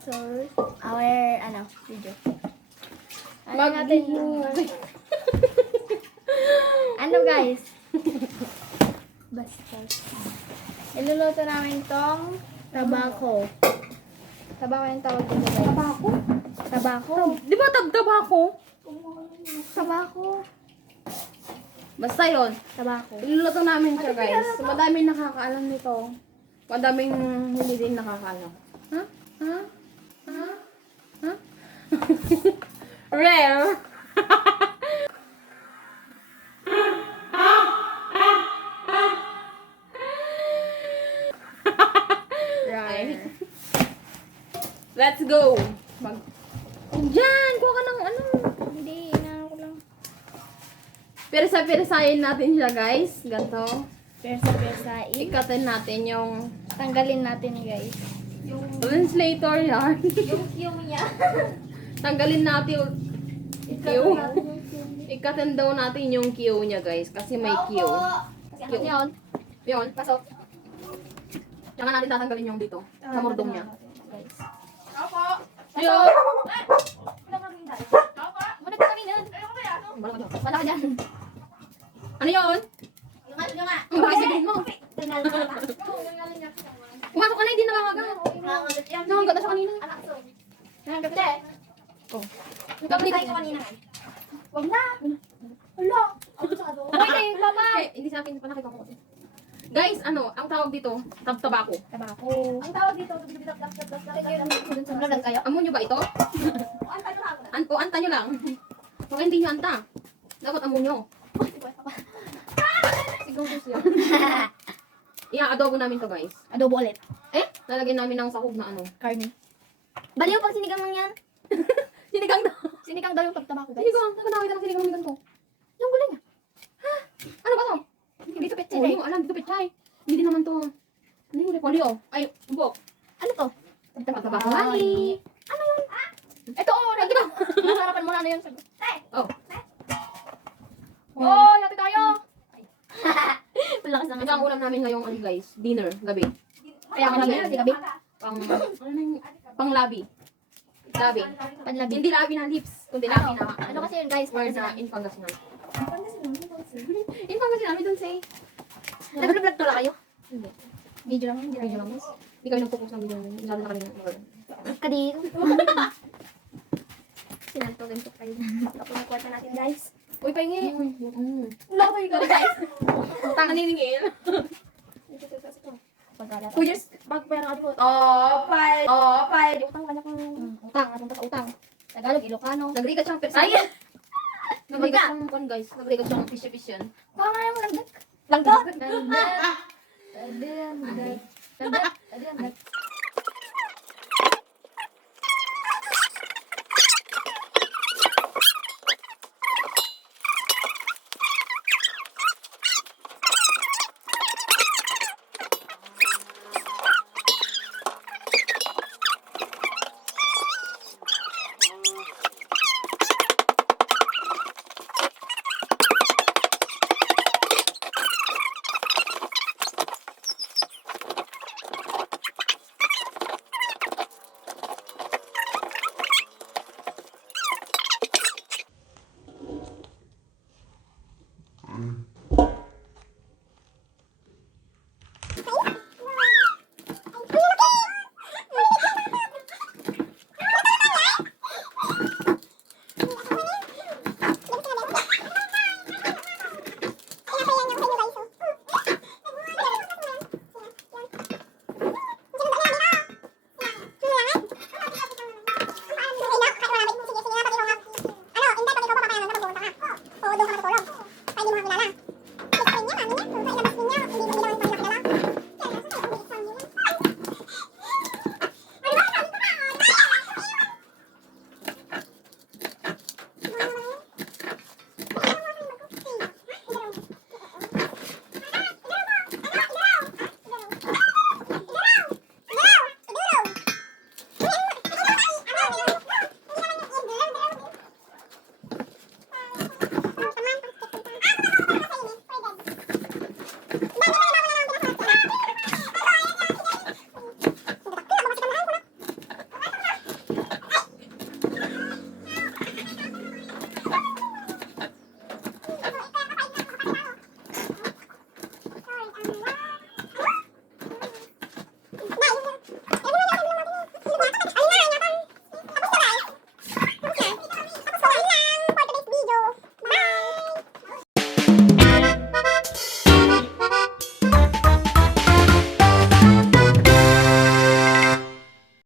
to our video. Ano natin yung ano guys? Basta. Iluluto namin tong tabako. Tabako yung tawag dito guys. Tabako? Tabako. Di ba tabako? Tabako. Basta yun. Tabako. Iluluto namin siya guys. Madaming nakakaalam nito. Madaming hindi din nakakaalam. Ha? Ha? Ha? Ha? Rare. Right. Let's go. Diyan, kuha ka ng ano. Hindi, inaano ko lang. Pirsa-pirsayin natin siya guys. Ganto. Persa-persain. Ikatin natin yung Tanggalin natin guys. translator yan. Yung niya. Tanggalin natin yung Q. Ikatin daw natin yung Q niya guys. Kasi may Q. Kasi yun. Yun. Pasok. Tsaka natin tatanggalin yung dito. Sa mordong niya. Guys. Yun. Muna ka kami nun. Wala ka dyan. Ano yun? Ang bakit sabihin mo? Pumasok ka na, hindi nangangagat. Nangangagat na siya kanina. Nanggap na. Oh. Gabli tayo kanina. Wag na. Wala. Okay, baba. Hindi sa akin, panakita ko. Guys, ano, ang tawag dito, tabako. Tabako. Ang tawag dito, kayo. Amo nyo ba ito? O, anta nyo lang. Kung hindi nyo anta, dapat amo nyo. Siguro siya. Ia-adobo namin to guys. Adobo ulit. Lalagyan namin ng sahog na ano. Karne. Baliw pag sinigang lang yan. Sinigang na. Sinigang daw yung pagtabako guys. Sinigang. Nagkadawin ka ng sinigang ng ganito. Yung gulay niya. Ano ba to? Dito pet Oo, yung alam, dito pechay. Hindi din naman to. Ano yung repolyo? Ay, bubok. Ano to? Pagtabako. Ay. Ano yun? Ito oh, lagi ba? Harapan mo na ano yun. Oh. Oh, hati tayo. Malakas Ito ang ulam namin ngayong ano guys, dinner, gabi. Kaya ka namin, hindi gabi. Ano na yung, pang labi. Labi. Panlabi. Hindi labi na lips, kundi labi na. Ano kasi yun guys? Where sa in Pangasinan. In Pangasinan, we don't say. Nag-vlog to lang kayo? Hindi. Video lang, hindi Video lang. Hindi kami nagpo-post ng video. Lalo na kami ng Kadito. Sinantogin ko kayo. Tapos na kwarta natin guys. Uy, pahingi. Wala ko yung guys. Tangan niningil. 2 years bago pa yung ako. Oh, fight. Utang kanya kong utang. Atong utang. Tagalog, Ilocano. Nagrigat siyang persa. Ay! Nagrigat siyang kon guys. Nagrigat siyang fisyon. Baka nga yung langgat. Langgat? Langgat.